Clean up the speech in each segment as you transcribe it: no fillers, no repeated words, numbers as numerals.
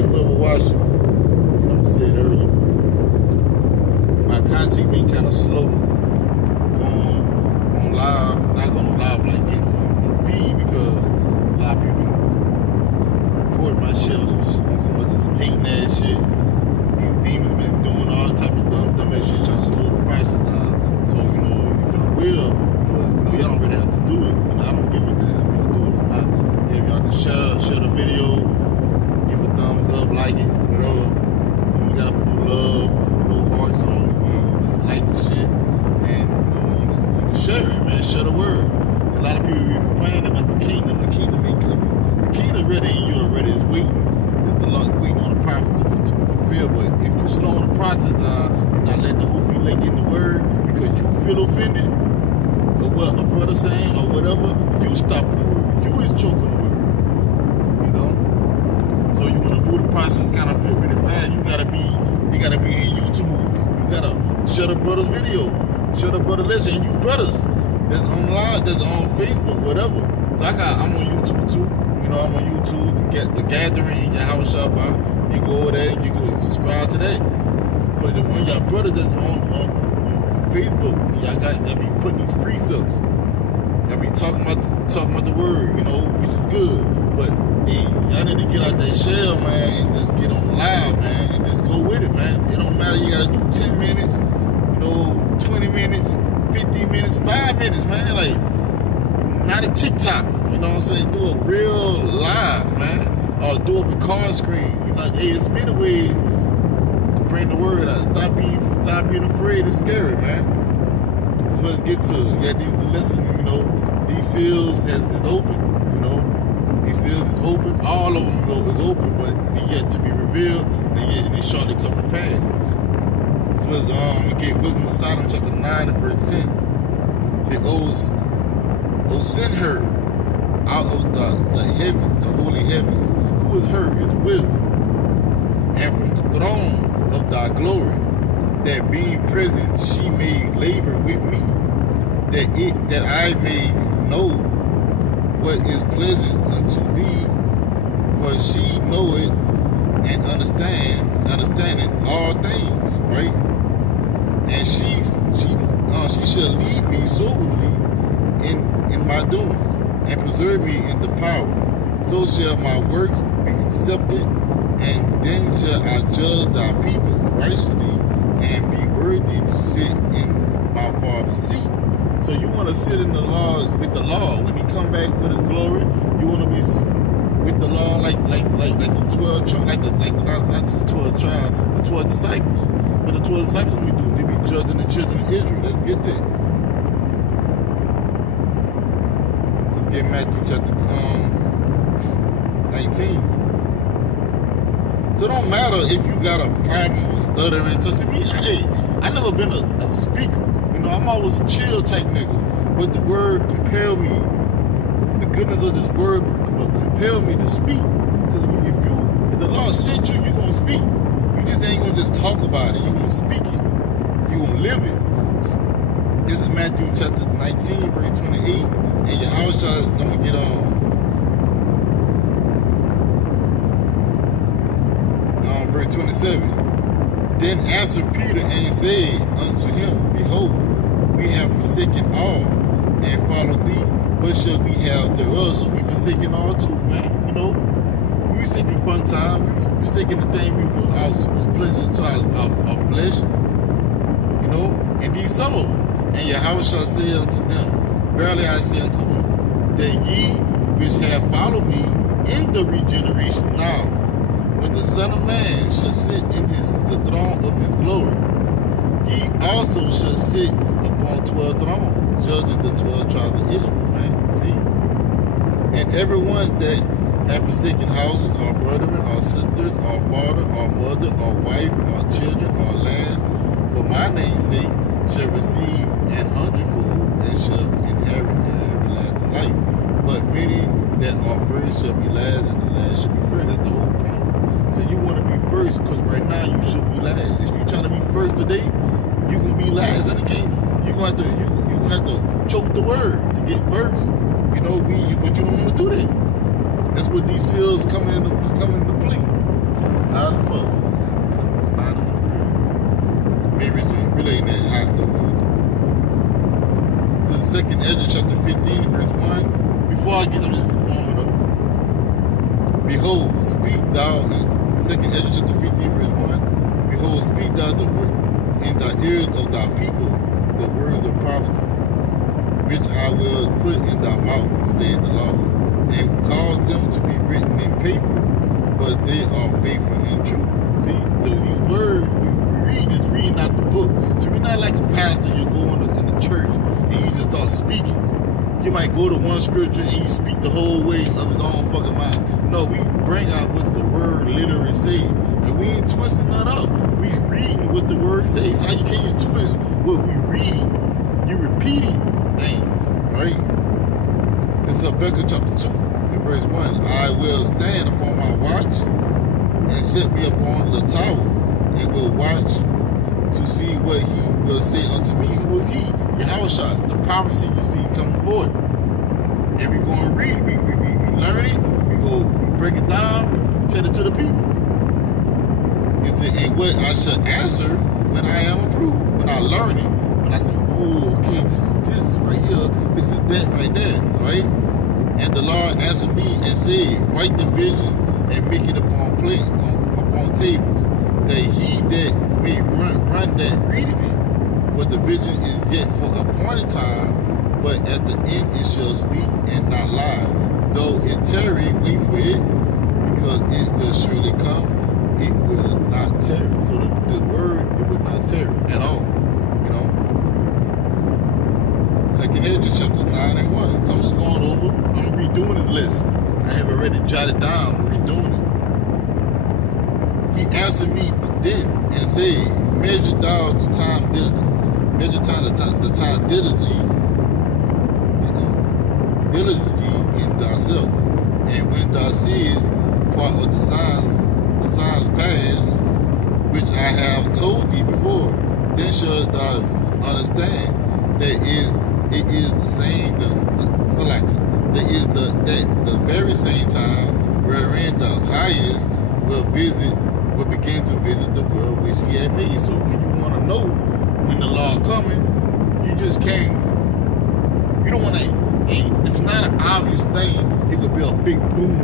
today, whoever watching, and I'm saying earlier, my content been kind of slow going on live, not going on live like getting on the feed because a lot of people report my shit on some hating ass shit. These demons been doing all the type of dumb ass shit trying to slow the prices down. So, if y'all will, y'all don't really have to do it. I don't give a damn if y'all do it or not. If y'all can share the video, give a thumbs up, like it, whatever. You gotta put no love, no hearts on it. Just like the shit. And you can share it, man. Share the word. A lot of people be complaining about the kingdom. The kingdom ain't coming. The kingdom ready in you already is waiting. The Lord waiting on the prophets to fulfill. But if you slow on the process down and not letting the hoofy lick in the word because you feel offended, or what a brother saying, or whatever, you stopping the word. You is choking the word. So you want to move the process kind of feel really fast. You gotta be in you to move it. You gotta share the brother's video, share the brother listen, and you brothers that's online, that's on Facebook, whatever. So I'm on YouTube too. I'm on YouTube to get the gathering in your house shop out. You go over there and you go subscribe to that. So the one y'all brother that's on Facebook, y'all be putting these precepts. Y'all be talking about the word, which is good. But y'all need to get out that shell, man, and just get on live, man, and just go with it, man. It don't matter. You gotta do 10 minutes, 20 minutes, 15 minutes, 5 minutes, man. Like not a TikTok. You know what I'm saying? Do a real live, man, or do a record screen. It's many ways to bring the word out. Stop being afraid. It's scary, man. So let's get to it. Yeah, these to listen. These seals is open. These seals is open. All of them is open, but they yet to be revealed. They shortly come to pass. So we get Wisdom of Solomon chapter 9 and verse 10. Say, "Oh, send her out of the heavens, the holy heavens. Who is her? Is wisdom. And from the throne of thy glory, that being present she may labor with me, that I may know what is pleasant unto thee, for she knoweth and understandeth all things," right? "And she shall lead me soberly in my doings, and preserve me in the power. So shall my works be accepted, and then shall I judge thy people righteously, and be worthy to sit in my Father's seat." So you want to sit in the law with the law when he come back with his glory. You want to be with the law like the 12 tribes, not the 12 tribes, the 12 disciples. But the 12 disciples we do, they be judging the children of Israel. Let's get that. Let's get Matthew chapter 19. So it don't matter if you got a problem with stuttering. To me, I never been a speaker. I'm always a chill type nigga. But the word compel me. The goodness of this word will compel me to speak. Because if the Lord sent you, you're going to speak. You just ain't going to just talk about it. You're going to speak it. You're going to live it. This is Matthew chapter 19, verse 28. And Yahushua, I'm going to get on. Verse 27. Then answered Peter and said unto him, Behold, we have forsaken all and followed thee. What shall we have thereof? So we forsaken all too, man. We forsaken fun time. We forsaken the thing was pleasure to our flesh. And these some of them. And Yahushua said unto them, Verily I say unto you, that ye which have followed me in the regeneration now, when the Son of Man shall sit in the throne of his glory, ye also shall sit upon 12 thrones, judging the 12 tribes of Israel, man. See? And everyone that have forsaken houses, or brethren, or sisters, or father, or mother, or wife, or children, or lands, for my name's sake, shall receive an hundredfold, and shall inherit everlasting life. But many that are first shall be last, and the last shall be first. That's the whole point. So you want to be first, because right now you should be last. If you're trying to be first today, you're gonna be last in the kingdom. You're gonna have to choke the word to get first. But you don't want to do that. That's what these seals coming into play. Second Ezra chapter 15, verse 1. Behold, speak thou the word in the ears of thy people the words of prophecy, which I will put in thy mouth, saith the Lord, and cause them to be written in paper, for they are faithful and true. See, these words we read is reading out the book. So we're not like a pastor. You go in the church and you just start speaking. You might go to one scripture and you speak the whole way of his own fucking mind. No, we bring out what the word literally says, and we ain't twisting that up. We reading what the word says. How you can't twist what we reading? You repeating things, right? It's Habakkuk chapter 2, in verse 1. I will stand upon my watch and set me upon the tower, and will watch to see what he will say unto me. Who is he? Yahushua, the prophecy you see coming forth. And we go and read it, we learn it, we break it down, we tell it to the people. You say, and what I shall answer when I am approved, when I learn it, when I say, oh, okay, this is this right here, this is that right there, right? And the Lord answered me and said, write the vision and make it upon tables, that he that may run that readeth it. For the vision is yet for a appointed time, but at the end it shall speak and not lie. Though it tarry, wait for it, because it will surely come. It will not tarry. So the word, it will not tarry at all. You know. Second Ezra chapter 9 and 1. So I'm just going over. I'm redoing the list. I have already jotted down. I'm redoing it. He answered me then and said, measure thou the time diligently. Measure the time diligently in thyself. And when thou seest part of the signs past, which I have told thee before, then shalt thou understand that it is the same, that is the very same time wherein the highest will begin to visit the world which he had made. So when you want to know when the Lord coming, you just can't. You don't want to. It's not an obvious thing. It could be a big boom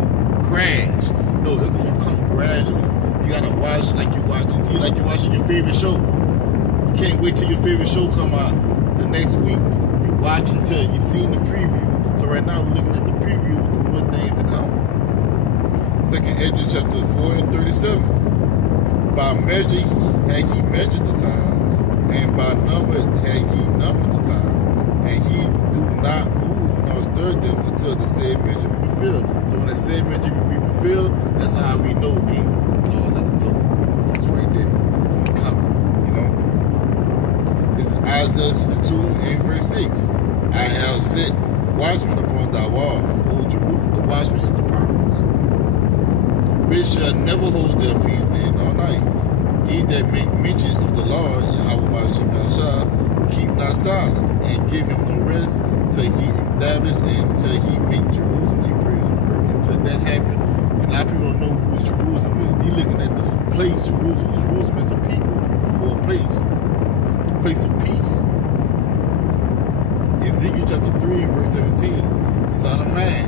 crash. No, it's gonna come gradually. You gotta watch like you watching TV, like you watching your favorite show. You can't wait till your favorite show come out the next week. You watch until you've seen the preview. So right now we're looking at the preview with what things to come. Second Ezra chapter 4 and 37. By measure had he measured the time, and by number had he numbered the time, and he do not move nor stir them until the said measure be fulfilled. So when the said measure be fulfilled, that's how we know the Lord's at the door. He's right there. He's coming. You know. This is Isaiah 62 and verse 6. I have set watchmen upon thy walls, O Jerusalem. The watchmen is the prophets, which shall never hold their peace day nor night. He that make mention of the Lord, Yahweh Hashem Yahshua, keep not silence, and give him no rest till he establish and till he make Jerusalem a prison. Until that happen, and a lot of people don't know who Jerusalem is. They're looking at this place, Jerusalem. Jerusalem is a people for a place of peace. Ezekiel chapter 3, verse 17. Son of man,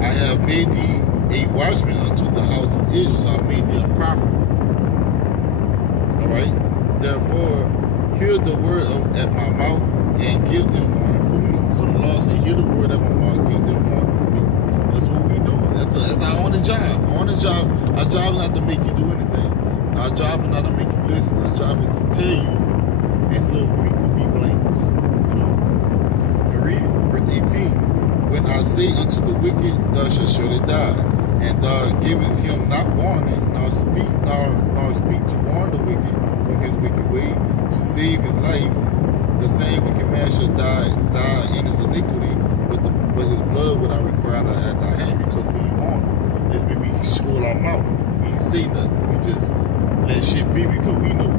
I have made thee a watchman unto the house of Israel, so I made thee a prophet. Alright? Therefore, hear the word at my mouth and give them warning for me. So the Lord said, hear the word at my mouth, give them warning for me. That's what we do. That's our only job. Our job is not to make you do anything. Our job is not to make you listen. Our job is to tell you, and so we could be blameless. You know? And read it. Verse 18. When I say unto the wicked, thou shalt surely die, and thou givest him not warning, nor speak to warn the wicked from his wicked way, to save his life, the same wicked man shall die in his iniquity, but his blood will I require at thy hand, because we ain't warn him. It's maybe we swallow our mouth. We ain't say nothing. We just let shit be because we know.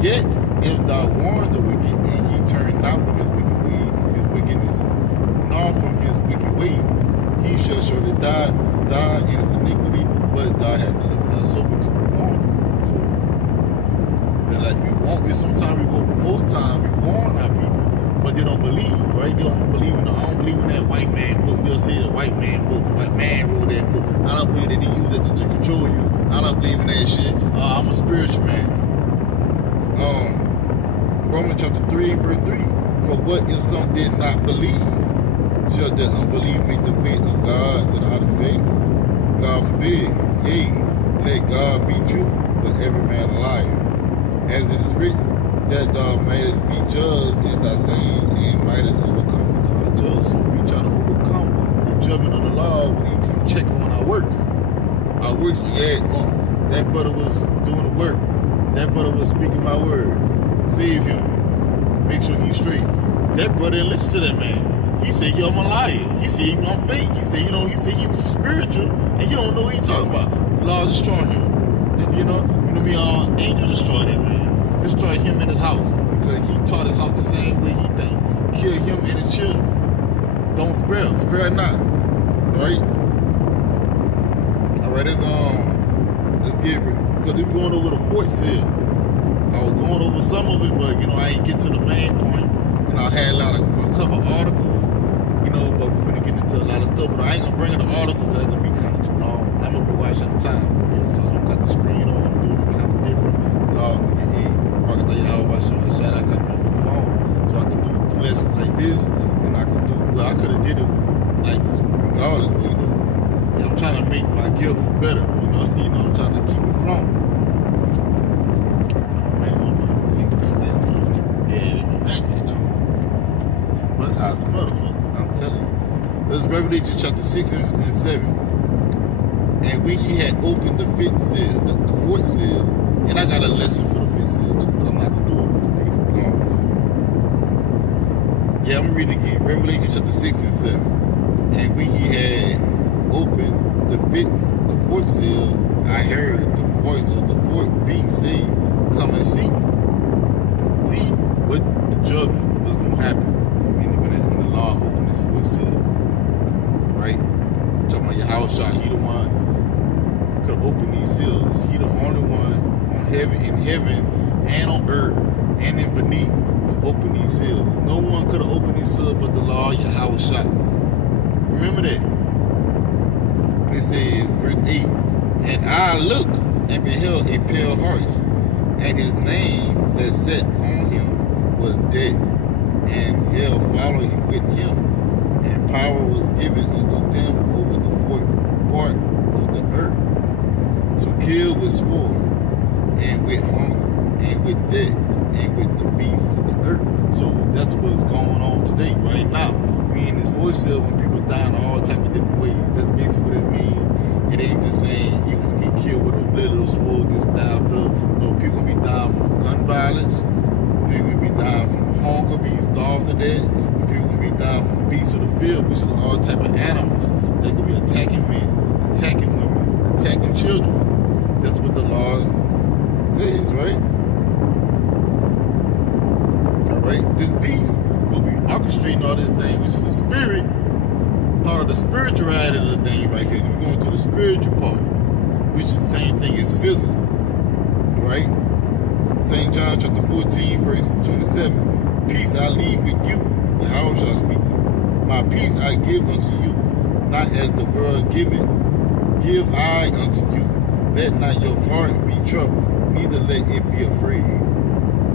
Yet, if thou warn the wicked, and he turn not from his wicked way, his wickedness, nor from his wicked way, he shall surely die in his iniquity, but thou hast delivered us. So we can warn. So like most time we warn our people, but they don't believe, right? They don't believe in I don't believe in that white man book. They'll say the white man book, the white man wrote that book. I don't believe that they use it to that shit. I'm a spiritual man. Romans chapter 3, verse 3. For what if some did not believe? Shall the unbelief make the faith of God without a faith? God forbid. Yea, let God be true, but every man a liar. As it is written, that thou mightest be judged in thy saying, and mightest overcome when thou art judged. So we try to overcome the judgment of the law when you come check on our works. Our works we add up. That brother was doing the work. That brother was speaking my word. Save him. Make sure he's straight. That brother didn't listen to that man. He said, I'm a liar. He said, I'm fake. He said, he said he was spiritual, and you don't know what he's talking about. The law destroy him. Angel destroyed that man. Destroy him in his house because he taught his house the same way he think. Kill him and his children. Don't spare not. Right? Alright, let's get rid. Because we're going over the Fort Sale. I was going over some of it, but I ain't get to the main point. I had a couple articles, but we're finna get into a lot of stuff. But I ain't gonna bring in the article because that's gonna be kind of too long. And I'm gonna be watching the time. So I don't got the screen on. I'm doing it kind of different. I got my new phone, so I can do lessons like this, and I can do. Well, I could have did it like this regardless, but I'm trying to make my gift better. I'm trying to keep it flowing. But it's hot as a motherfucker, I'm telling you. This is Revelation chapter 6 and 7. And when he had opened the fifth seal, the fourth seal, and I got a lesson for the fifth seal too, but I'm not going to do it today. Yeah, I'm going to read it again. Revelation chapter 6 and 7. And when he had opened the fourth seal, I heard the voice of the fourth beast say, come and see. See what the judgment was going to happen when the law opened his fourth seal. Right? Talking about Yahushua, he the one could open these seals. He the only one in heaven and on earth and in beneath could open these seals. No one could have opened these seals but the law of Yahushua. Remember that. It says, verse 8, and I looked and beheld a pale horse, and his name that sat on him was Dead, and hell followed with him, and power was given unto them over the fourth part of the earth, to kill with sword, and with hunger, and with death, and with the beasts of the earth. So that's what's going on today, right now. We in this fourth seal when people dying all type of different ways. That's basically what it means. It ain't just saying you're going to get killed with a little sword, get stabbed up. No, people going to be dying from gun violence. People going to be dying from hunger, being starved to death. People going to be dying from beasts of the field, which is all type of animals. They could be attacking men, attacking women, attacking children. That's what the law says, right? Alright, this beast will be orchestrating all this thing, which is the spirit, part of the spirituality of the thing right here. We're going to the spiritual part, which is the same thing as physical, right? St. John chapter 14, verse 27. Peace I leave with you, the hour shall speak. My peace I give unto you, not as the world giveth, give I unto you. Let not your heart be troubled, neither let it be afraid.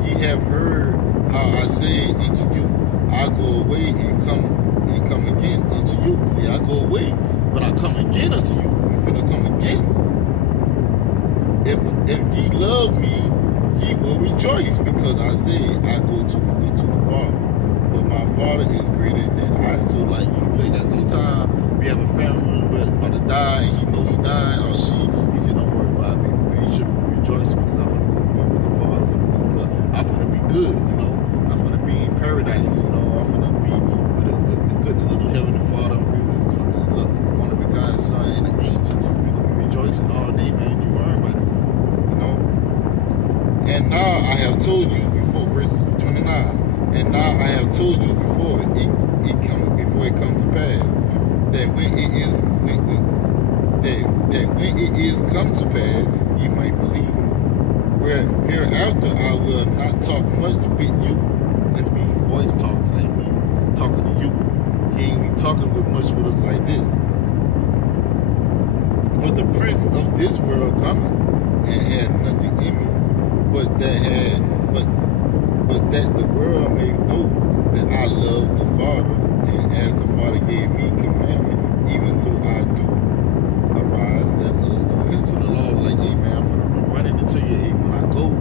Ye have heard how I say unto you, I go away and come again unto you. See, I go away, but I come again unto you. We finna come again. If ye love me, ye will rejoice, because I say I go unto the Father. For my Father is greater than I. So like sometimes we have a family member about to die, and he know he died, or he said, don't worry about me. You should rejoice because I'm finna go be with the Father. I'm finna be good, I'm finna be in paradise, I'm finna be with the goodness of the Heavenly Father. I'm be with God. Look, one of the God's Son and the angels. We gonna be rejoicing all day, man. You learn by the phone, And now I have told you before, verse 29. And now I have told you before it comes to pass, that when it is come to pass, ye might believe it. Where hereafter I will not talk much with you. That's me voice talking, like me talking to you. He ain't be talking with much with us like this. For the prince of this world cometh, and had nothing in me, but that the world may know that I love the Father, and as the Father gave me commandment, even so I do. Arise, let us go into the law. Like, hey man, I'm running into you. Hey, when I go,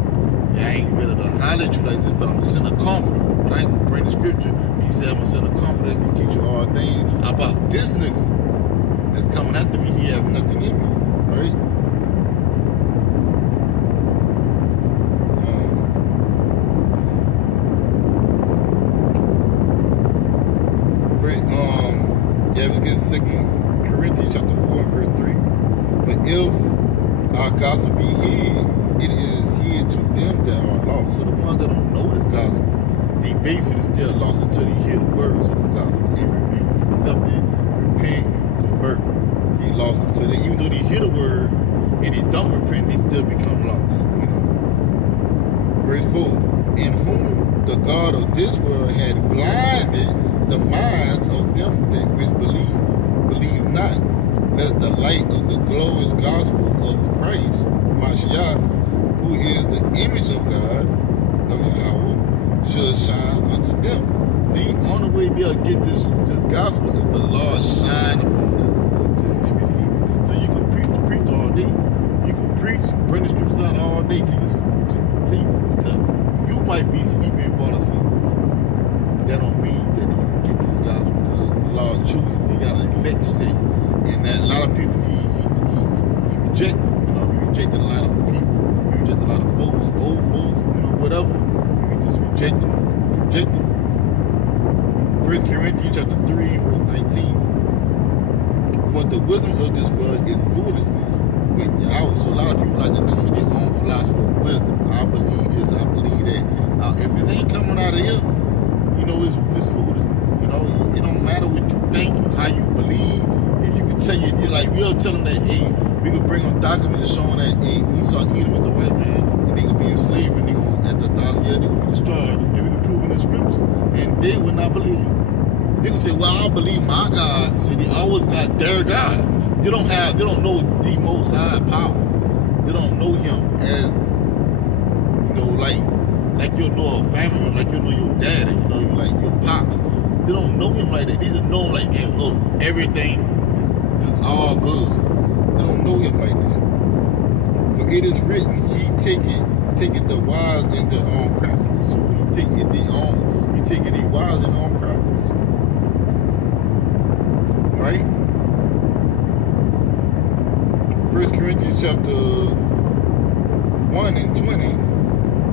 yeah, I ain't ready to holler at you like this, but I'm gonna send a comforter. But I ain't gonna bring the scripture. He said I'm gonna send a comforter that can teach you all things about this nigga that's coming after me. He has nothing in me, right? Yeah, we get 2 Corinthians chapter 4 and verse 3. But if our gospel be hid, it is hid to them that are lost. So the ones that don't know this gospel, they basically still lost until they hear the words of the gospel and accept it, repent, convert. They lost until they, even though they hear the word and they don't repent, they still become lost. You know. Verse 4. In whom the God of this world had blinded the minds of them that which believe not, lest the light of the glorious gospel of Christ, Mashiach, who is the image of God, of Yahweh, should shine unto them. See, on the way they'll get this gospel if the Lord shine upon them to receive it. So you can preach all day. You can preach, bring the scriptures out all day till you might be sleeping and fall asleep. That don't mean that you can get this gospel, because the Lord chooses. He got an elect set, and that a lot of people he rejected. You know, he rejected a lot of people. He rejected a lot of folks, old folks, you know, whatever. He just rejected them. 1 Corinthians chapter 3, verse 19. For the wisdom of this world is foolishness with Yahweh. So a lot of people like to come with their own philosophy of wisdom. I believe this, I believe that. If it ain't coming out of here, you know, it's foolishness. You know, it don't matter what you think, how you believe. If you can tell you're like, we'll tell them that, hey, we could bring them documents showing that, hey, Esau Edom is the white man, and they could be enslaved, and they gonna, at the 1,000 years, they gonna be destroyed, and we could prove in the scriptures, and they would not believe. They can say, well, I believe my God. See, they always got their God. They don't know the Most High power. They don't know Him as, you know, like you'll know a family member, like you'll know your dad, and you know, like your pops. They don't know Him like that. They just know Him like of everything is just all good. They don't know Him like that. For it is written, He taketh the wise in their own craftiness. So He taketh the wise in their own craftiness. Right? 1 Corinthians chapter 1 and 20.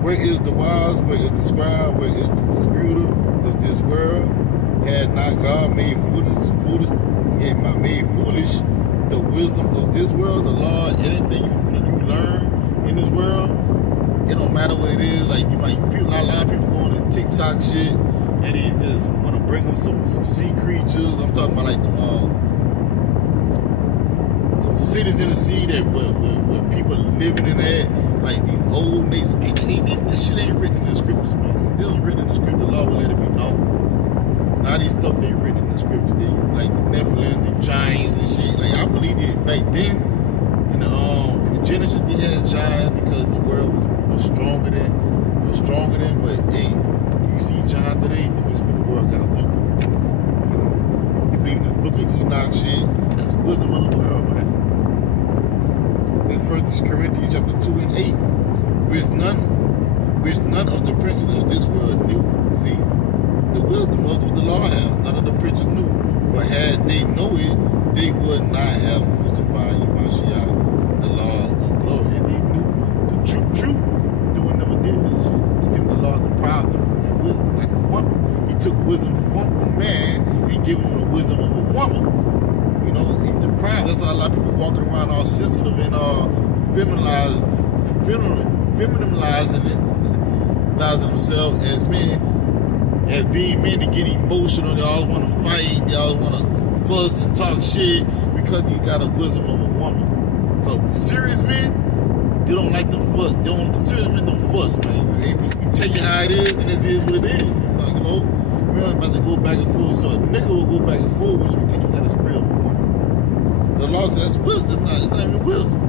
Where is the wise? Where is the scribe? Where is the disputer of this world? Had not God made foolish the wisdom of this world? The law, anything you learn in this world, it don't matter what it is. Like a lot of people go on to TikTok shit, and they just want to bring them some sea creatures. I'm talking about like some cities in the sea that where people living in that, like these old nations. This shit ain't written in the scriptures, man. If this was written in the scripture, the law would let it be known. Now these stuff ain't written in the scripture. They like the Nephilim, the giants and shit. Like I believe that back then in the Genesis they had giants because the world was stronger than. But hey, you see giants today, the world got weaker. You know, you believe in the Book of Enoch shit. That's wisdom of the world, man. This 1 Corinthians chapter 2 and 8, which none of the princes of this world knew. See, the wisdom of the law have none of the princes knew. For had they know it, they would not have crucified Mashiach, the law of glory. If they knew the truth, they would never did this shit. To give the law deprived them from their wisdom, like a woman. He took wisdom from a man and gave him the wisdom of a woman. You know, he deprived. That's how a lot of people walking around all sensitive and feminizing themselves as men, as being men. They get emotional. They always want to fight. They always want to fuss and talk shit because they got a wisdom of a woman. So serious men, they don't like to fuss. Serious men don't fuss, man. We tell you how it is, and this is what it is. I'm like, you know, we don't about to go back and forth. So a nigga will go back and forth with you because you got a spray of a woman. The law says wisdom. It's not even wisdom.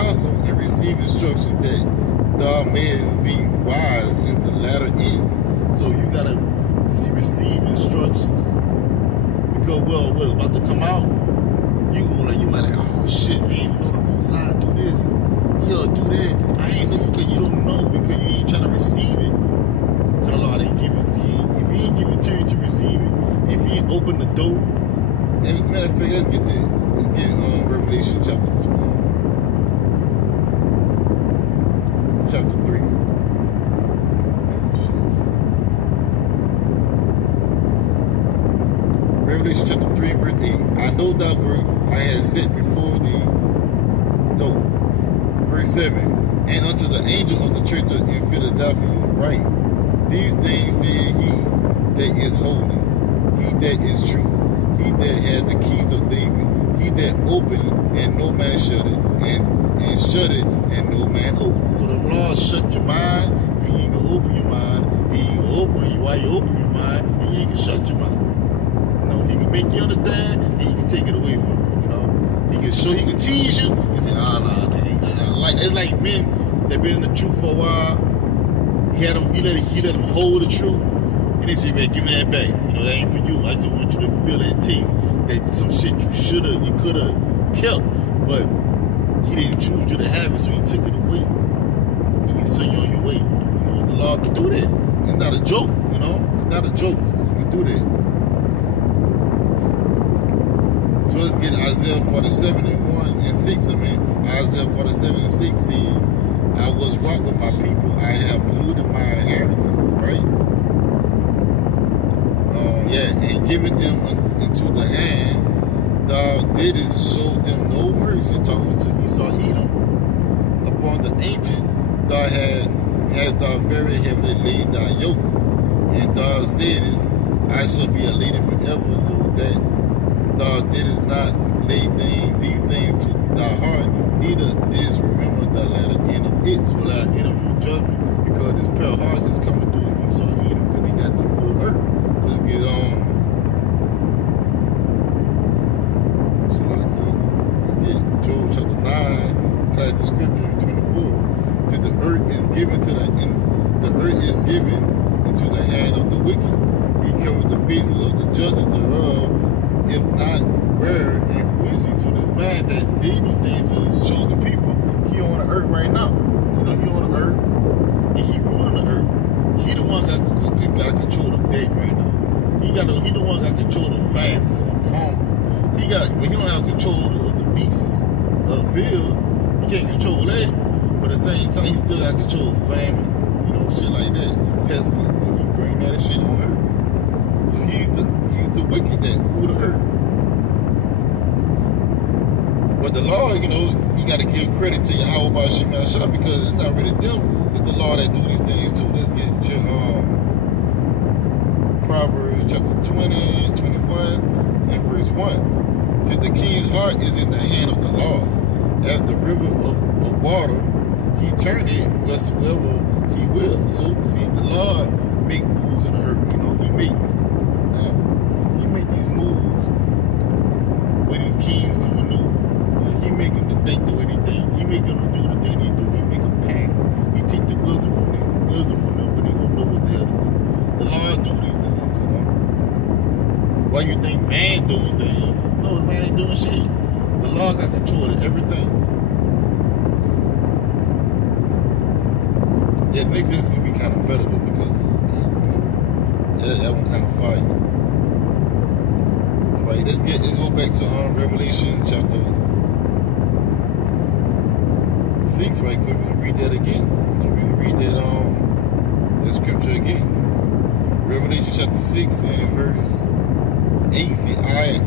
counsel and receive instruction that thou mayest be wise in the latter end. So you gotta receive instructions. Because what's about to come out, you might like, oh shit, I ain't even know the Most High do this. He'll do that. I ain't know because you don't know because you ain't trying to receive it. Because the Lord ain't give it. If He ain't give it to you to receive it, if He ain't open the door, and as a matter of fact, let's get there. Let's get Revelation chapter 3. Revelation chapter 3, verse 8. I know thy works I had set before thee. No. Verse 7. And unto the angel of the church in Philadelphia write, these things said he that is holy, he that is true, he that had the keys of David, he that opened and no man shut it, and shut it and no man opened it. So the Lord shut your mind, and He can open your mind, and He can open you while you open your mind, and He can shut your mind. He can make you understand, and He can take it away from you. You know, He can tease you and say, it's like men that been in the truth for a while. He let them hold the truth, and they say, man, give me that back. You know, that ain't for you. I just want you to feel that taste, that some shit you could have kept, but He didn't choose you to have it, so He took it away, and He sent you on your way. You know, the Lord can do that. It's not a joke. You know, it's not a joke. He can do that. So let's get Isaiah 47 and 1 and 6. Isaiah 47 and 6 says, I was wrought with my people, I have polluted my inheritance, right? And given them into the hand, thou didst show them no mercy, talking to Esau Edom. Upon the ancient, thou hast thou very heavily laid thy yoke, and thou saidest, I shall be a lady forever, so that thou didst not lay these things to thy heart, neither didst remember the latter end of it. So the latter end of your judgment, because this pair of hearts is coming through Esau Edom, because he got the whole earth. So let's get let's get Job chapter 9, class description 24. So the earth is given into the hand of the wicked. He covered the faces of the judges thereof, if not where and who is he? So this man that did these things to his chosen people, he on the earth right now. You know, he on the earth, and he ruling the earth. He the one got control of debt right now. He the one got control of famines and hunger. He don't have control of the beasts of the field. He can't control that. But at the same time, he still got control of famine. You know, shit like that. Pestilence. He bring that shit on earth. So he's the wicked that rule the earth. But the Lord, you know, you got to give credit to Yahweh Shem Yahshua, because it's not really them. It's the Lord that do these things too. Let's get Proverbs chapter 20, 21, and verse 1. See, the king's heart is in the hand of the Lord. As the river of water, He turn it wheresoever He will. So, see, the Lord make moves in the earth. You know, He make these moves where these kings can maneuver. He make them to think the way they think. He make them to do the thing they do. He make them panic. He take the wisdom from them, but they won't know what the hell to do. The Lord do these things, you know. Why you think man doing things? No, the man ain't doing shit. The Lord got control of everything. Yeah, the next is gonna be kind of better though, because that one kind of fire. All right, let's go back to Revelation chapter 6 right quick. We'll read that again. We can read that scripture again. Revelation chapter 6 and verse 8. See, I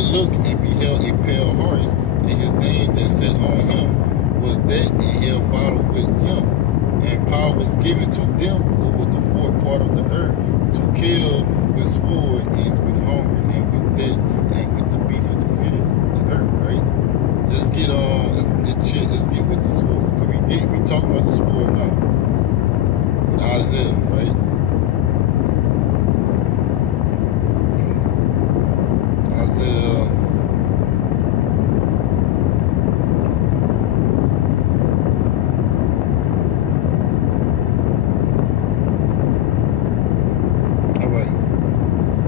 looked and beheld a pale horse, and his name that sat on him was that, and hell followed with him. And power was given to them over the fourth part of the earth to kill with sword and with hunger and with death and with the beasts of the field, the earth, right? Let's get with the sword. Cause we talking about the sword now. With Isaiah, right? Isaiah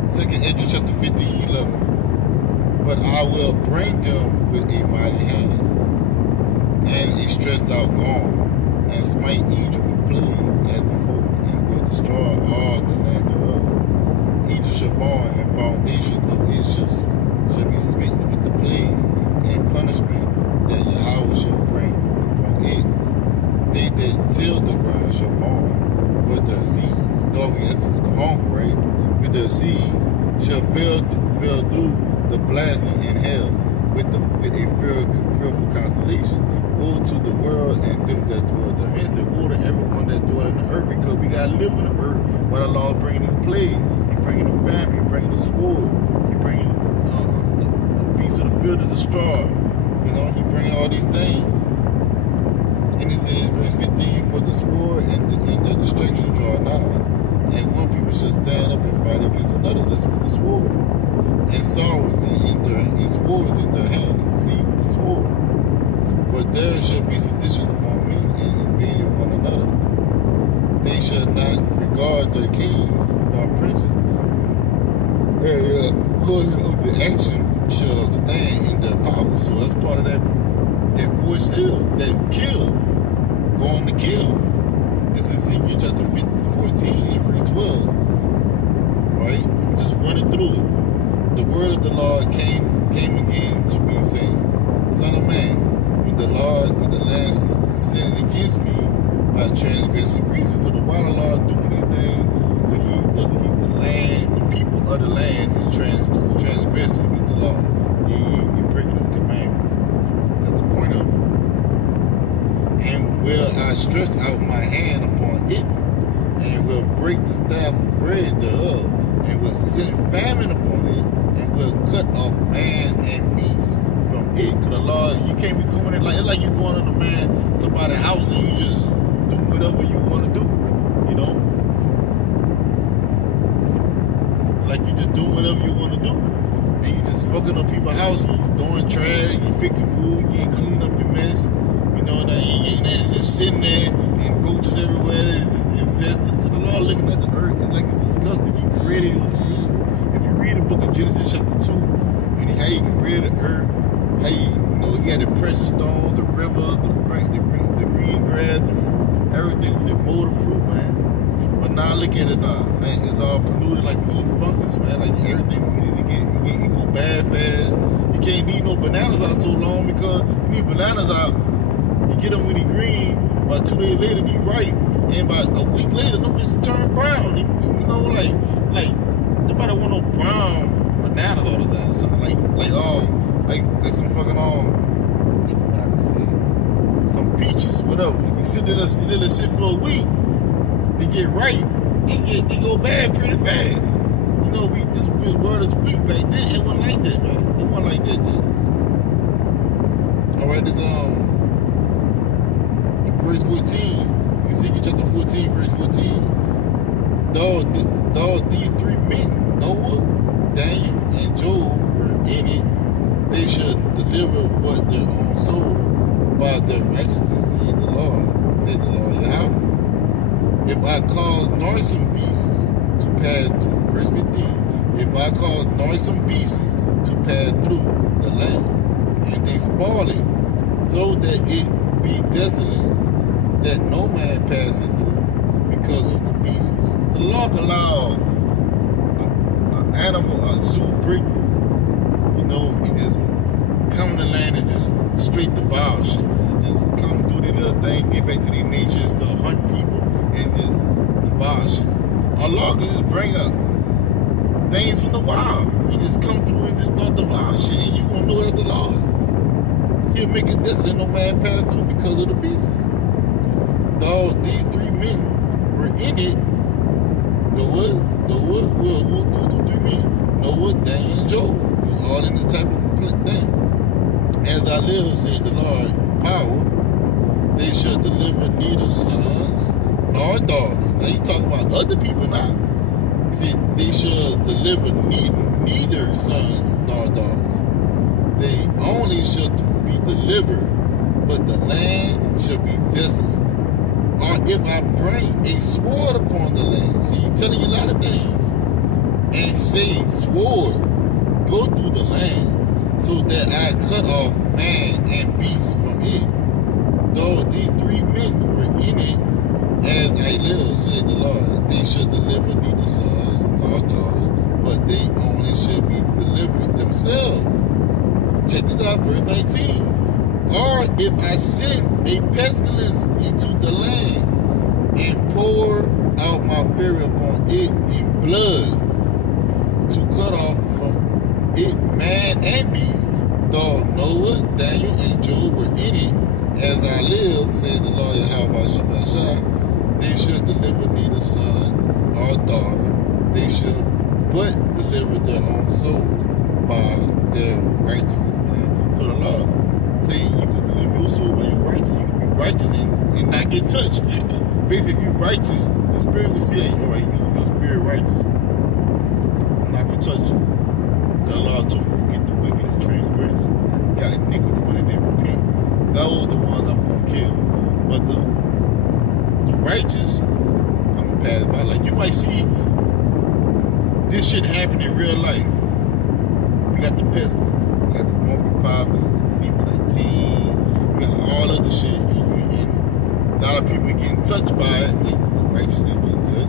Second Ezra chapter 15:11. But I will bring them with a mighty hand and a stretched out arm, and smite Egypt with plagues as before, and will destroy all the land thereof. Egypt shall burn, and foundation of it shall be smitten with the plague and punishment that Yahweh shall bring upon it. They that till the ground shall mourn for their seeds. No, we have to with the hunger, right? With their seeds shall fell through the blasting in hell with a fearful consolation. Woe to the world and them that dwell therein. It said, woe to everyone that dwell in the earth, because we gotta live in the earth. But the Lord bringing these plagues. He bringing the famine. He bringing the sword. He bringing the beasts of the field to destroy. You know, he bringing all these things. And it says, verse 15, for the sword and the destruction draw nigh. And one people shall stand up and fight against another. That's with the sword. And swords and swords in their hands. See, the sword. For there shall be sedition among men, and invading one another. They shall not regard their kings nor princes. Because of the action shall stand in their power. So that's part of that force seal, that kill, going to kill. It's Ezekiel chapter 14 and verse 12. Right? I'm just running through it. The word of the Lord came again to me, saying, Son of man, when the land sinned against me by transgressing grievances. So while the Lord doing these things, the land, the people of the land is transgressing against the law. You're breaking his commandments. That's the point of it. And will I stretch out my hand upon it, and will break the staff of bread thereof, and will send famine upon it, and will cut off man and beast from it. Because the Lord, you can't be coming in it's like you going into somebody's house and you just do whatever you want to do, you know? Like you just do whatever you want to do. And you just fucking up people's house, and you throwing trash, you fixing food, you ain't cleaning up your mess. You know, and you just sitting there and roaches everywhere, it's infested. So the Lord looking at the earth, and like it's disgusting. He created it, was beautiful. If you read the book of Genesis chapter 2, and how he created the earth, how he had the precious stones, the rivers, the green grass, the fruit, everything was immortal fruit, man. But now look at it now, man, it's all polluted like eating fungus, man. Like everything, it go bad fast. You can't eat no bananas out so long because you need bananas out. You get them when they green, about 2 days later they ripe, and about a week later them bitches turn brown. You know, like nobody want no brown bananas all the time. So like some fucking what I can say, some peaches, whatever. You sit there, they sit for a week, they get ripe, they go bad pretty fast. You know, this world is weak back then. It wasn't like that, man. It wasn't like that then. All right, this verse 14, Ezekiel chapter 14, verse 14. Though these three men, Noah, Daniel, and Job, were in it, they should deliver but their own soul by their righteousness, said the Lord Yahweh. If I cause noisome beasts to pass through, verse 15, if I cause noisome beasts to pass through the land, and they spoil it, so that it be desolate, that no man passes through because of the beasts. So the Lord allow an animal, a zoo breaker, you know, and just come in the land and just straight devour shit, man. Just come do their little thing, get back to their nature and start hunting people and just devour shit. Our Lord can just bring up things from the wild and just come through and just start devouring shit, and you gonna know that's the Lord. He'll make it desolate, no man pass through because of the beasts. Though these three men were in it, Noah, Daniel, and Job, all in this type of thing. As I live, says the Lord, power, they shall deliver neither sons nor daughters. Now he's talking about other people now. He said they shall deliver neither sons nor daughters. They only shall be delivered, but the land shall be desolate. Or if I bring a sword upon the land, see, he's telling you a lot of things, and say, swore, go through the land, so that I cut off man and beast from it. Though these 3 men were in it, as I live, said the Lord, they should deliver neither sons nor daughters, but they only should be delivered themselves. Check this out, verse 19. Or if I send a pestilence into the land, and pour out my fury upon it in blood, to cut off from it man and beast, though Noah, Daniel, and Job were in it, as I live, said the Lord Yahweh Shabbat, they should deliver neither son or daughter. They should but deliver their own souls by their righteousness, man. So the Lord saying you could deliver your soul by your righteousness. You can be righteous and not get touched. Basically, if you're righteous, the Spirit will say, all right, your spirit righteous. I'm not going to touch you. The Lord told me to get the wicked and transgress. Got iniquity when they didn't repent. Those are the ones I'm going to kill. But the righteous, I'm going to pass by. Like, you might see this shit happen in real life. We got the pestilence, we got the monkeypox, we got the CV-19, we got all other shit. And a lot of people getting touched by it, and the righteous ain't getting touched.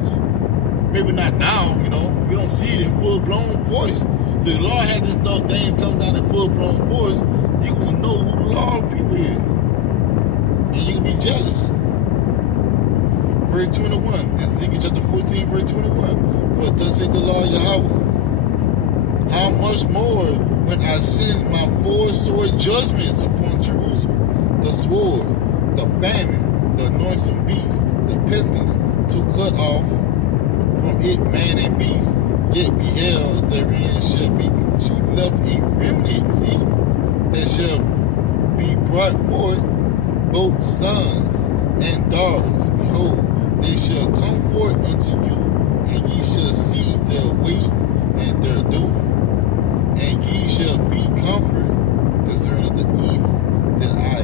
Maybe not now, you know. We don't see it in full-blown force. So the Lord had this those things come down in full-blown force, you're going to know who the Lord people is. And you're going to be jealous. Verse 21, this is Ezekiel chapter 14, verse 21. For thus said the Lord Yahweh, how much more when I send my 4 sword judgments upon Jerusalem, the sword, the famine, the noisome beast, the pestilence, to cut off from it man and beast, yet beheld therein shall be she left a remnant, see, that shall be brought forth both sons and daughters. Behold, they shall come forth unto you, and ye shall see their way and their doom, and ye shall be comforted concerning the evil that I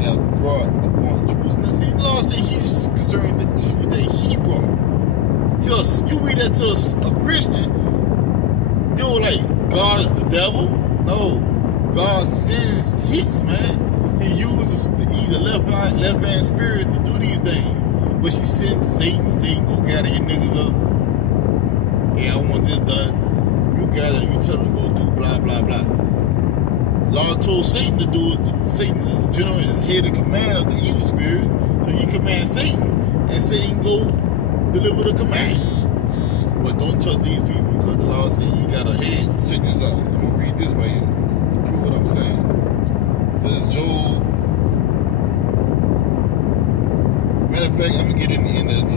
have brought upon Jerusalem. Now, see, the Lord said he's concerning the evil that he brought. So you read that to a Christian, you're like, God is the devil? No, God sends hits, man. He uses either left hand spirits to do these things. But she sent Satan go gather your niggas up. Yeah, I want this done. You gather, you tell them to go do blah, blah, blah. Lord told Satan to do it. Satan is the general, is head of command of the evil spirit. So he commands Satan, and Satan go deliver the command. But don't touch these people, because the Lord said he got a head. Check this out. I'm going to read this right here to prove what I'm saying. So it's Job. Matter of fact, I'm going to get in the NLT.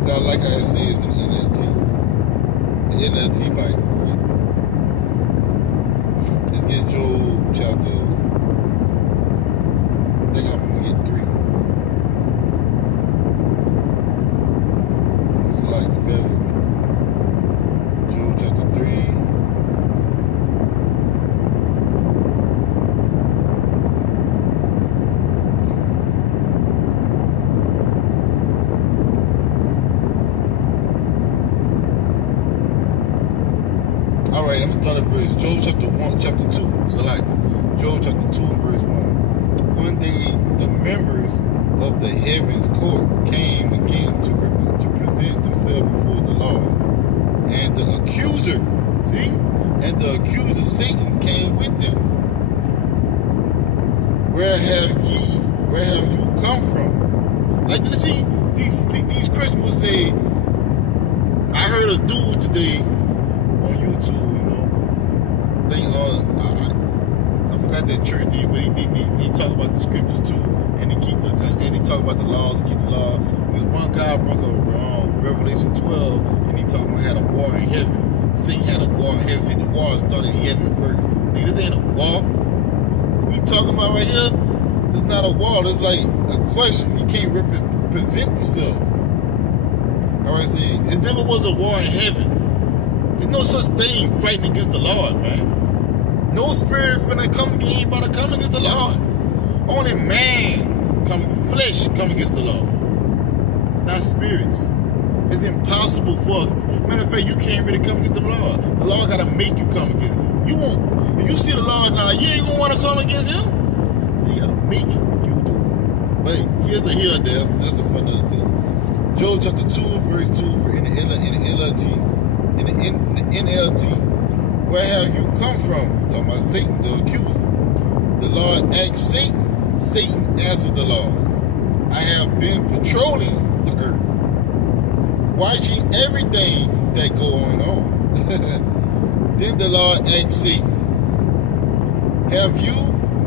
Because I like how it says in the NLT. The NLT Bible, right? Let's get Job chapter, I think I'm going to get 3. It's like, bear with me. Job chapter 3. Alright, I'm starting verse Job chapter 1, chapter 2. So like Job chapter 2 and verse 1. One day the members of the heavens court came again to present themselves before the Lord. And the accuser, see? And the accuser Satan came with them. Where have you come from? Like, you see, these Christians will say, I heard a dude today on YouTube, you know, I forgot that church name, but he talk about the scriptures too, and he talk about the laws, keep the law. There's one guy brought up Revelation 12, and he talking about had a war in heaven. Satan had a war in heaven. See, the war started in heaven first. Nigga, this ain't a war. We talking about right here, this is not a war. It's like a question. You can't represent yourself. All right, see, it never was a war in heaven. There's no such thing fighting against the Lord, man. No spirit finna come against anybody come against the Lord. Only man flesh come against the Lord. Not spirits. It's impossible for us. Matter Matter of fact, you can't really come against the law. The law gotta make you come against him. You won't. If you see the law now, you ain't gonna want to come against him. So you gotta make you do it. But here's a here there. That's a fun other thing. Job chapter 2, verse 2 in the NLT. Where have you come from? He's talking about Satan, the accuser. The Lord asked Satan. Satan answered the Lord. I have been patrolling the earth, watching everything that going on. Then the Lord asked Satan, have you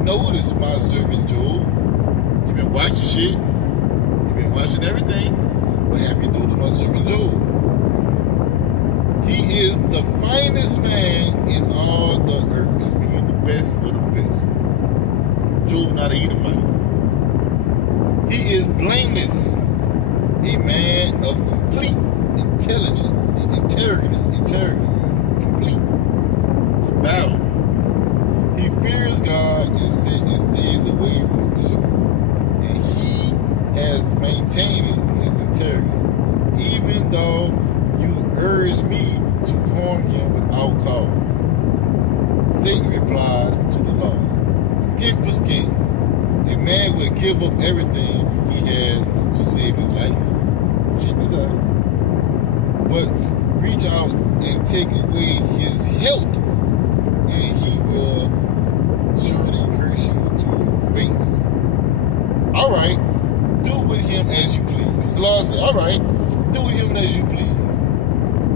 noticed my servant Job? You've been watching shit. You've been watching everything. But have you noticed my servant Job? He is the finest man in all the earth. This means the best of the best. Job not an Edomite. He is blameless, a man of complete intelligence, integrity, complete. It's a battle. He fears God and stays away from evil, and he has maintained his integrity, even though you urge me to harm him without cause. Satan replies to the Lord, skin for skin. A man will give up everything he has to save his life. Check this out. But reach out and take away his health, and he will surely curse you to your face. All right, do with him as you please. The Lord said, all right, do with him as you please.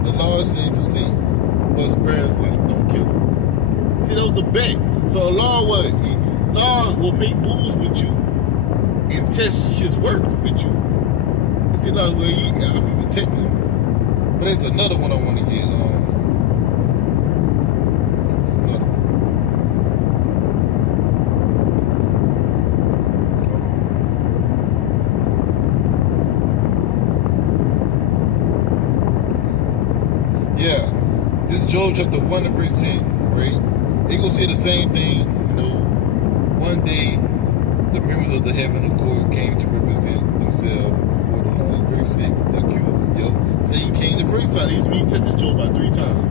The Lord said to Satan, but spare his life, don't kill him. See, that was the bet. So Allah will make moves with you and test his work with you. You see, like, well, I'll be protecting him. But there's another one I want to get. Another one. Yeah, this is Job chapter 1 and verse 10, right? They gonna say the same thing. One day, the members of the heavenly court came to represent themselves before the Lord. Verse 6, the accuser. Satan came the first time. He's me tested Job about 3 times.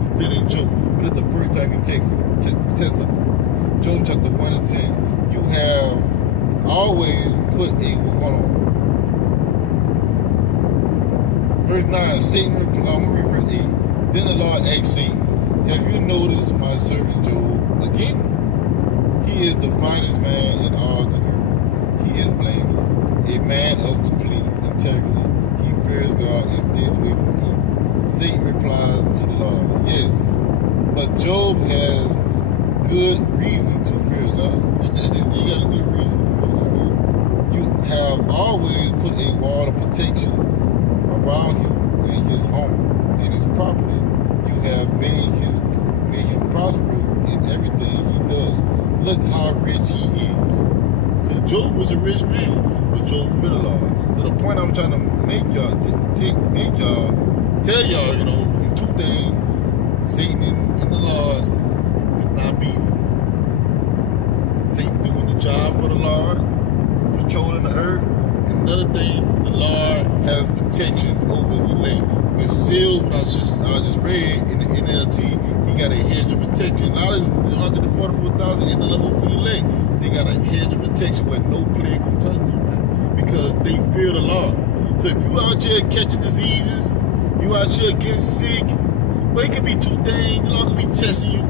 He still didn't choke. But it's the first time he tested him. Job chapter 1 and 10. You have always put a hold on. Verse 9, Satan replied, I'm going to read verse 8. Then the Lord asked Satan, have you noticed my servant Job again? He is the finest man in all the earth. He is blameless, a man of complete integrity. He fears God and stays away from evil. Satan replies to the Lord, yes, but Job has good reason to fear God. He got a good reason to fear God. You have always put a wall of protection around him and his home and his property. You have made him prosperous in everything he does. Look how rich he is. So Job was a rich man, but Job feared the Lord. So the point I'm trying to make y'all, tell y'all, in 2 things, Satan and the Lord is not beefing. Satan doing the job for the Lord, patrolling the earth. And another thing, the Lord has protection over his elect. With seals, what I just read in the NLT, he got a hedge of protection. A lot of these 144,000 in the level for elect, they got a hedge of protection where no plague can touch them, man, because they fear the Lord. So if you out here catching diseases, you out here getting sick, but it could be 2 things. The Lord could be testing you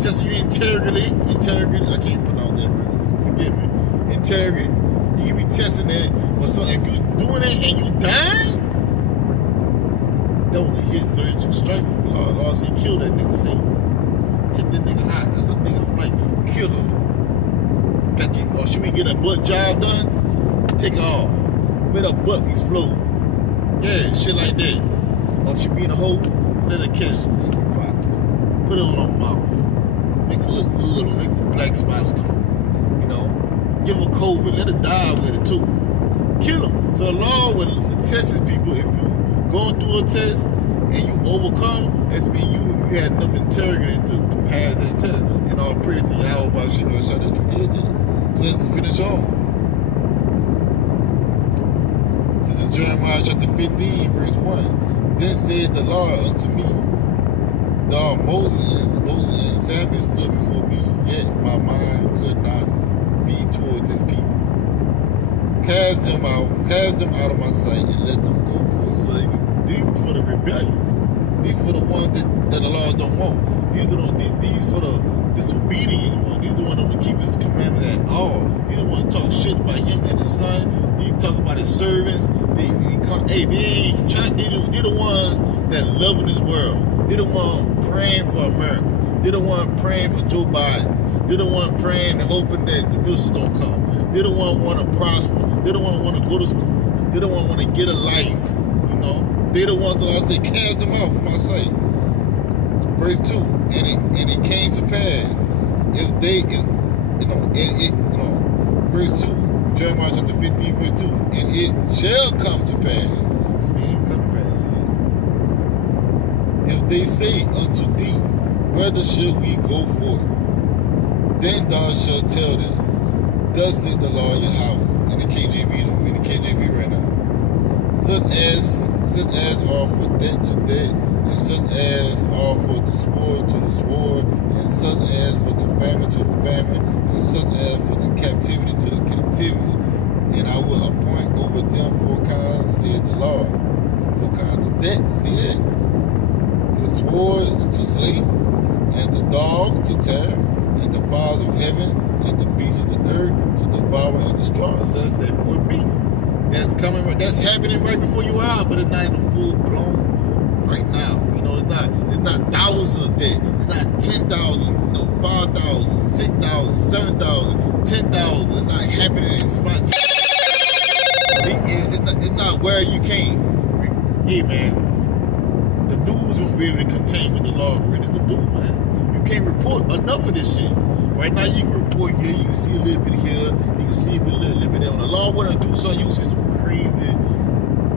integrity. I can't pronounce that word. Forgive me. Integrity. You can be testing that. But so if you doing it and you dying, that was a hit surgical strike from the Lord. Lord said, kill that nigga. See, take that nigga out. That's a nigga. I'm like, kill her. Got you. Or should we get a butt job done? Take her off. Let her butt explode. Yeah, shit like that. Or if she be in a hole, let her catch hungry pockets. Put it on her mouth. Make it look good. Make the black spots come. Give her COVID. Let her die with it too. Kill them. So the Lord will test his people. If you going through a test and you overcome, that's mean you had enough integrity to pass that test. And all praise to Yahweh by Shem Yahshua that you did that. So let's finish on. This is in Jeremiah chapter 15, verse 1. Then said the Lord unto me, Dog, Moses and Samuel stood before me, yet my mind could not be toward this people. Cast them out of my sight, and let them go forth. So these for the rebellious. These for the ones that the Lord don't want. These for the disobedient ones. These are the ones that don't keep His commandments at all. These are the ones that talk shit about Him and His Son. They talk about His servants. They're the ones that love in this world. They're the ones praying for America. They're the ones praying for Joe Biden. They're the ones praying and hoping that the missiles don't come. They're the ones want to prosper. They're the ones want to go to school. They're the ones want to get a life. You know, they're the ones that I say cast them out from my sight. Verse 2, and it came to pass verse 2, Jeremiah chapter 15, verse 2, and it shall come to pass. This means it didn't come to pass yet. If they say unto thee, whither shall we go forth? Then thou shalt tell them, thus said the Lord Yahweh. In the KJV, I'm in the KJV right now. Such as are for debt to debt, and such as are for the sword to the sword, and such as for the famine to the famine, and such as for the captivity to the captivity. And I will appoint over them 4 kinds, said the Lord. 4 kinds of debt, see that? The sword to slay, and the dogs to tear, and the fowls of heaven, and the beasts of the earth to devour and destroy. So that's that 4 beasts. That's coming, that's happening right before you are, but it's not in the full blown right now. You know, it's not thousands of dead. It's not 10,000, 5,000, 6,000, 7,000, 10,000. It's not happening in spontaneous. It's not where you can't. Hey man, the news won't be able to contain what the Lord really could do, man. You can't report enough of this shit. Right now you can report here, you can see a little bit here, you can see a little bit there. When the Lord want to do something, you can see some crazy,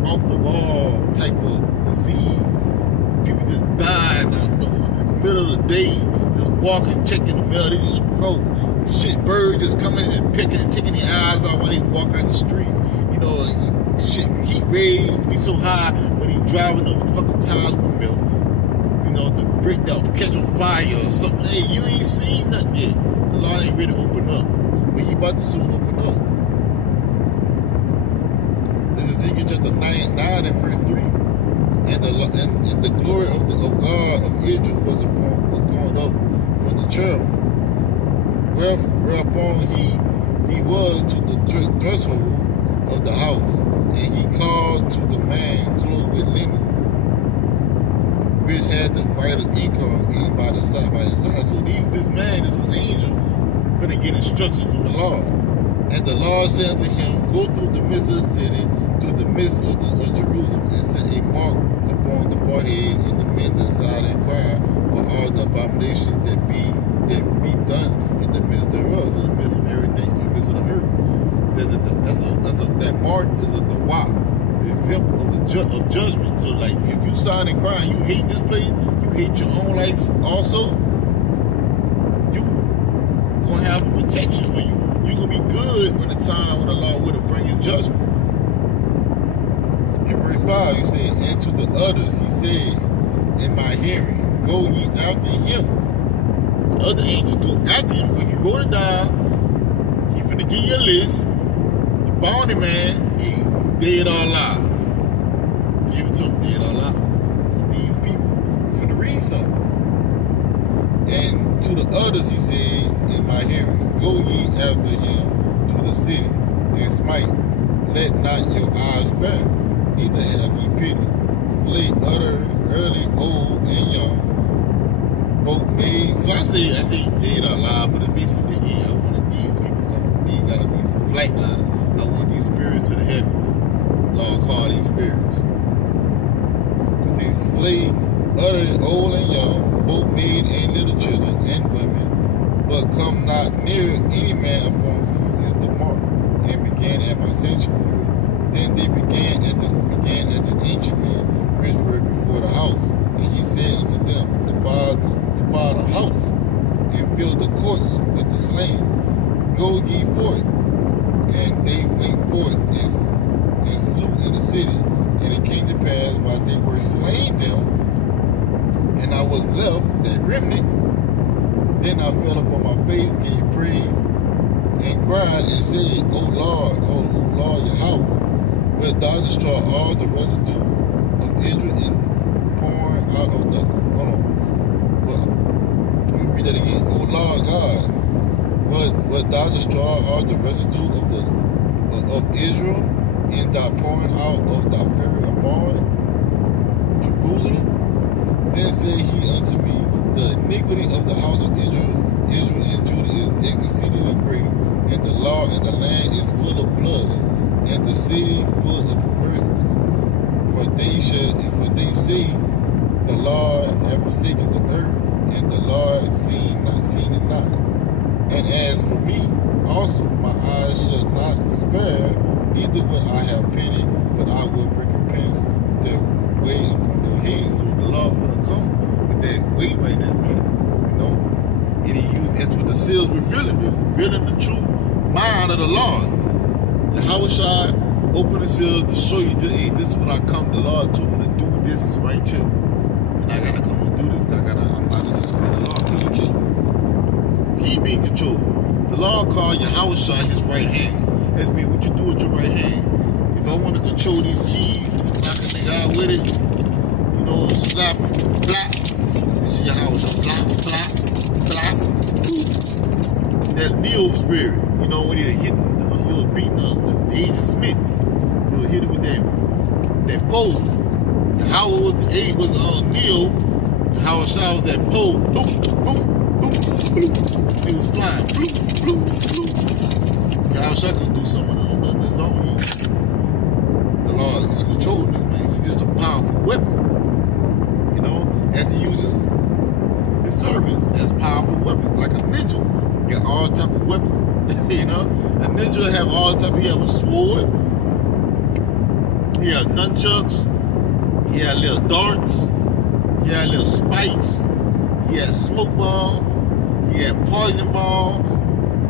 off the wall type of disease. People just dying out there in the middle of the day, just walking, checking the mail, they just croak. Shit, birds just coming and picking and taking their eyes out while they walk out the street. You know, shit, heat rays be so high when he driving the fucking tires with milk. You know, the brick that will catch on fire or something. Hey, you ain't seen nothing yet. The Lord ain't ready to open up, but He about to soon open up. This is Ezekiel chapter 9 and verse 3. And the glory of God of Israel was going up from the cherubim, whereupon he was to the threshold of the house, and he called to the man clothed with linen, which had the right of Echon in by his side. So this man, this is an angel, finna get instructions from the Lord. And the Lord said unto him, go through the midst of the city, through the midst of Jerusalem, and set a mark upon the forehead of the men that side and cry for all the abominations that be done in the midst thereof. So in the midst of everything, in the midst of the earth. That mark is the example of judgment. So like if you sign and crying, you hate this place, you hate your own life also, you gonna have a protection for you. You gonna be good when the time when the Lord would have bring His judgment. In verse 5, He said, and to the others He said, in my hearing, go ye after him. The other angels go after him when he wrote it down. He finna give you a list. The bounty man, he dead or alive. Give it to him, dead or alive. These people, you finna read something. And to the others He said, in my hearing, go ye after him to the city, and smite. Let not your eyes spare, neither have ye pity. Slay utterly old and young, both made. So I say dead or alive, but it basically said, yeah, I wanted these people gone. These gotta be flight lines. I want these spirits to the heavens. Lord call these spirits. It says, slay utterly old and young, both maid and little children and women, but come not near any man upon whom is the mark, and began at my sanctuary. Then they began at the ancient men which were before the house. And He said unto them, defile the house, and fill the courts with the slain. Go ye forth. And they went forth and slew in the city. And it came to pass, while they were slain praised and cried and said, O Lord Yahweh, where thou destroy all the residue of Israel and pouring out of the let me read that again. O Lord God, where thou destroy all the residue of Israel, and thou pouring out of thy fury upon Jerusalem? Then said he unto me, the iniquity of the house of Israel and Judah is exceedingly great, and the law and the land is full of blood, and the city full of perverseness. For they say, the Lord hath forsaken the earth, and the Lord seen it not. And as for me, also my eyes shall not spare, neither will I have pity, but I will recompense their way upon their heads. So the Lord gonna come with that weight right there, man. You know? And he used, that's what the seals revealing the true mind of the Lord. Yahushua opened the seals to show you this, hey, this is what I come. The Lord told me to do this right here. And I gotta come and do this. I'm not gonna display the Lord. He be in control. The Lord called Yahushua his right hand. That's me. What you do with your right hand. If I want to control these keys, knock a nigga out with it, you know, slap, flap. This is Yahushua. Flap, flap, flap. That Neo spirit, you know, when you're hitting, you're beating the Agent Smiths. You'll hit it with that pole. Yahweh was the A was Neo. Yahushua was that pole. Boom, boom, boom, boom. He was flying. Bloop, bloop, bloop. Yahushua could do something on his own. The Lord is controlling this, man. He's just a powerful weapon. You know, as he uses his servants as powerful weapons, like a ninja. You got all type of weapons. You know, a ninja have all type. He have a sword. He have nunchucks. He had little darts. He had little spikes. He had smoke bombs. He had poison bombs.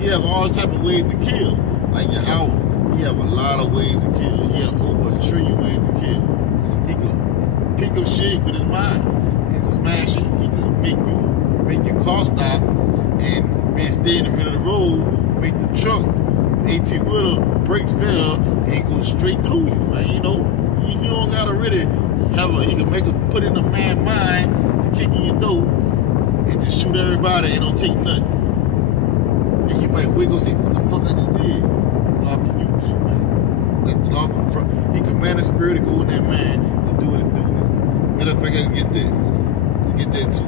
He have all type of ways to kill. Like Yahweh, he have a lot of ways to kill. He have over 1 trillion ways to kill. He could pick up shit with his mind and smash it. He could make your car stop and stay in the middle of the road, make the truck, 18-wheeler, brakes fail, and go straight through you, man. You know, you don't gotta really he can put in a man's mind to kick in your door and just shoot everybody and don't take nothing. And he might wiggle and say, what the fuck I just did? The Lord can use you, man. That's the Lord. He command the spirit to go in that man and do what it do. Matter of fact, I get that. I get that too.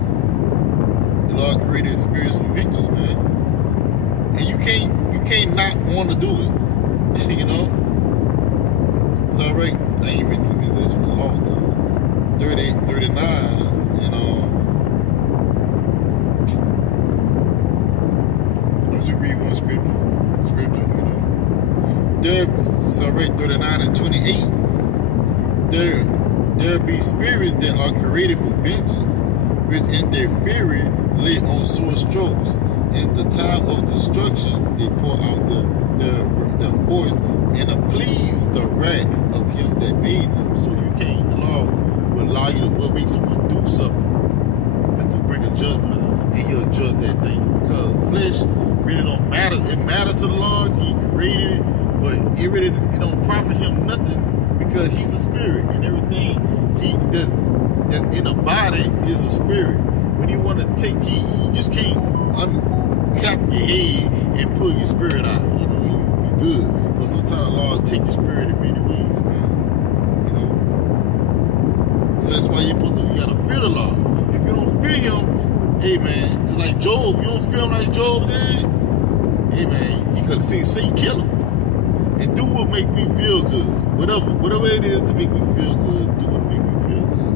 The Lord created spirits for vengeance, man. And you can't not want to do it. You know? It's alright. I ain't been to this for a long time. 39, and I'll just read one scripture, you know. It's alright, 39 and 28. There be spirits that are created for vengeance, which in their fury lay on sore strokes. In the time of destruction, they pour out the force and please the wrath of him that made them. So you can't, the law will allow you to make someone do something just to bring a judgment out, and he'll judge that thing. Because flesh really don't matter. It matters to the Lord. He created it, but it don't profit him nothing because he's a spirit, and everything that's in a body is a spirit. When you want to you just can't uncap your head and pull your spirit out. You know, you're good. But sometimes the Lord take your spirit in many ways, man. You know? So that's why you gotta fear the Lord. If you don't fear him, hey man, just like Job, you don't feel him like Job did, hey man, you could see Satan kill him. And do what make me feel good. Whatever it is to make me feel good, do what make me feel good.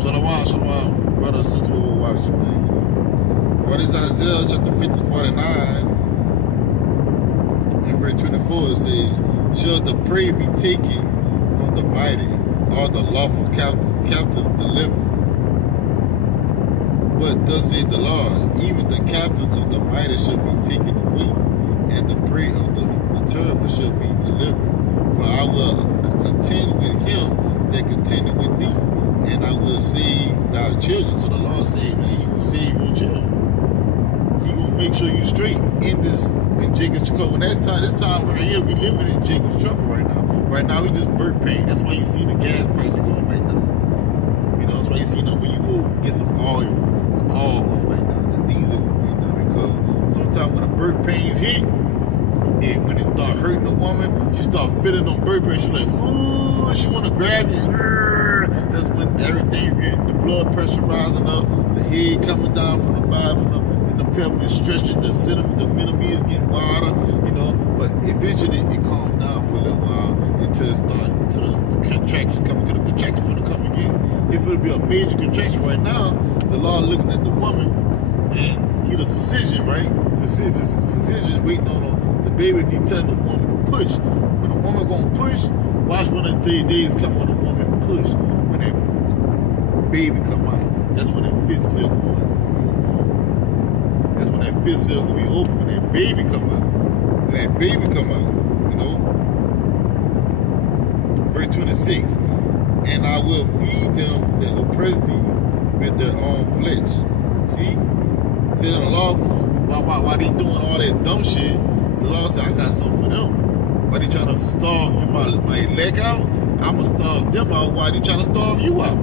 Shalom, brother, sister, we're watching, man. You know? What is Isaiah chapter 50:49 and verse 24? It says, shall the prey be taken from the mighty, or the lawful captive delivered? But thus saith the Lord, even the captives of the mighty shall be taken away, and the prey of the terrible shall be delivered. For I will contend with him that contended with thee, and I will save thy children. So the Lord said, man, he will save your children. He will make sure you straight in Jacob's trouble. When this time right here, we living in Jacob's trouble right now. Right now, we just birth pain. That's why you see the gas prices going right down. You know, that's why you see when you go get some oil going right down, the diesel going right down. Because sometimes when the birth pains hit, and when it start hurting a woman, she start feeling on birth pain. She's like, ooh, she want to grab you. That's when everything, the blood pressure rising up, the head coming down from the body, and the pelvic is stretching, the millimeters getting wider, you know. But eventually it calms down for a little while until it starts to the contraction coming, to the contraction for the come again. If it'll be a major contraction right now, the Lord looking at the woman, and he the physician, right? Physician waiting on the baby, keep telling the woman to push. When the woman gonna push, watch one of the days come when the woman push. When that baby come out, that's when that fifth seal gonna be open. That's when that fifth seal gonna be open. When that baby come out. When that baby come out, you know. Verse 26. And I will feed them that oppress thee with their own flesh. See? See the law, why they doing all that dumb shit, the Lord said, I got something for them. Why they trying to starve my elect out? I'm going to starve them out. Why they trying to starve you out?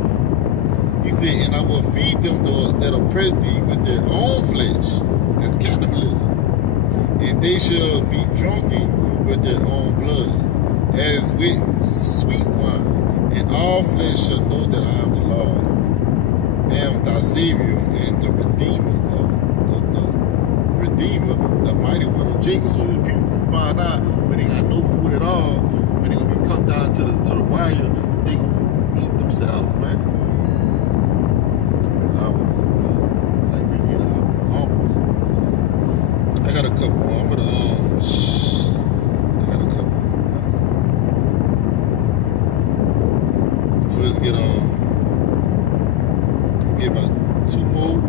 He said, and I will feed them that oppress thee with their own flesh. That's cannibalism. And they shall be drunken with their own blood, as with sweet wine. And all flesh shall know that I am the Lord, am thy Savior and the Redeemer the mighty one of Jacob. So the people can find out when they got no food at all, when they gonna come down to the wire, they gonna eat themselves, man. Like we get almost. I got a couple more. I'm gonna I got a couple more. So let's get I'll get about 2 more.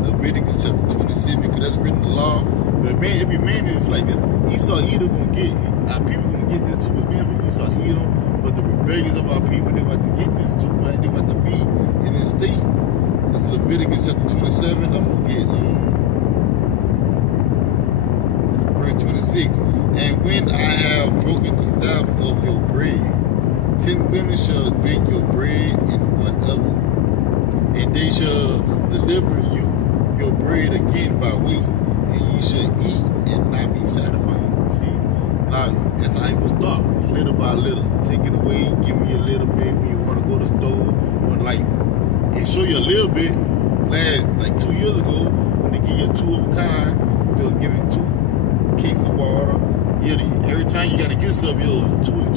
Leviticus chapter 26, because that's written in the law. But man, every man is like this. Esau Edom gonna get, our people gonna get this too. But man, Esau Edom, but the rebellions of our people, they want to get this too, man. They want to be in this state. This is Leviticus chapter 27. I'm gonna get verse 26. And when I have broken the staff of your bread, 10 women shall bake your bread in one oven, and they shall deliver you your bread again by weight, and ye shall eat and not be satisfied. See, now that's how he will start, little by little. Take it away, give me a little bit when you want to go to the store, when and show you a little bit. Like 2 years ago, when they give you 2 of a kind, they was giving 2 cases of water. Every time you gotta get something, it was 2 and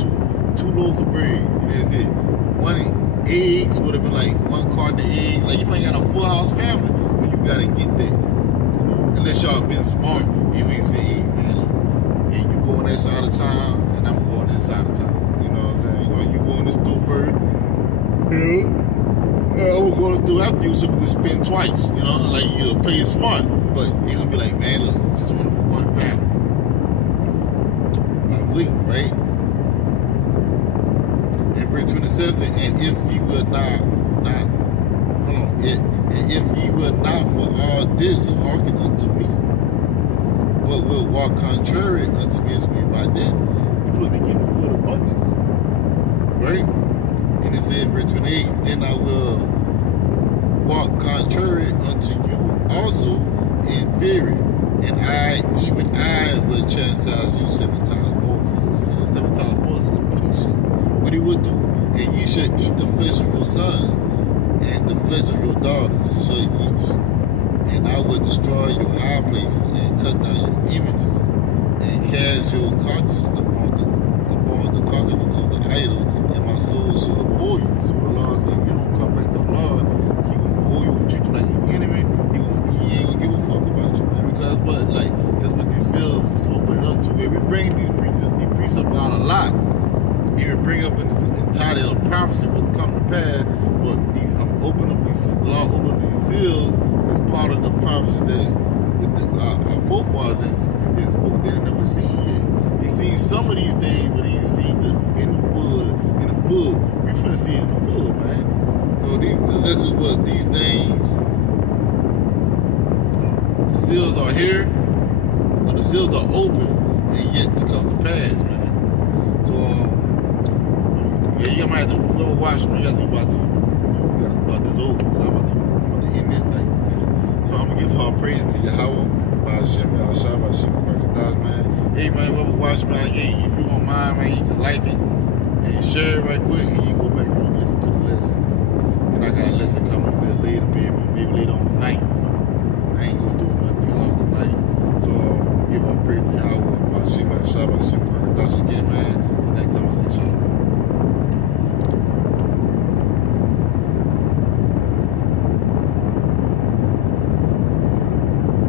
2 loaves of bread, and that's it. 1 eggs would have been like 1 carton of eggs. Like you might got a full house family, but you gotta get that. You know, unless y'all been smart, you ain't say, hey man, look, hey, you going that side of town, and I'm going this side of town. You know what I'm saying? You going to the store first? I'm going to the store after you, so we can spend twice. You know, like you play it smart, but it's gonna be like, man, look, just one for one family. One week, right? And verse 27 says, and if ye will and if ye will not for all this hearken unto me, but will walk contrary unto me, it's mean by then, you put me getting full of abundance. Right? And it says, verse 28, then I will walk contrary unto you also in fury, and even I will chastise you 7 times more for your sins. 7 times more is completion. What he would do, and ye shall eat the flesh of your sons, and the flesh of your daughters shall ye eat. And I will destroy your high places, and cut down your images, and cast your carcasses upon the carcasses of the idol, and my soul shall abhor you. So the Lord said, if you don't come back to the Lord, he gonna abhor you and treat you like your enemy. He ain't gonna give a fuck about you, man. Because that's what these seals is opening up to. Where we bring these priests up out a lot. And we bring up in the entirety of prophecy what's coming to pass. But I'm opening up the Lord opening these seals It's part of the prophecy that our forefathers in this book they never seen yet. They seen some of these things, but they ain't seen the in the full. We finna see it in the full, man. So the lesson was these things. The seals are here, but the seals are open and yet to come to pass, man. So yeah, you might have to whoever watch me. You gotta think about this. You gotta start this over because I'm about to end this thing, man. So I'm gonna give all praise to Yahweh, by Hashem, Yahshua, by Hashem, man. Hey man, whoever watch me, hey, if you don't mind, man, you can like it and share it right quick, and you go back and listen to the lesson. You know? And I got a lesson coming a bit later, maybe later on tonight. You know? I ain't gonna do nothing else tonight. So I'm gonna give all praise to Yahweh, by Hashem, Yahshua, by Hashem.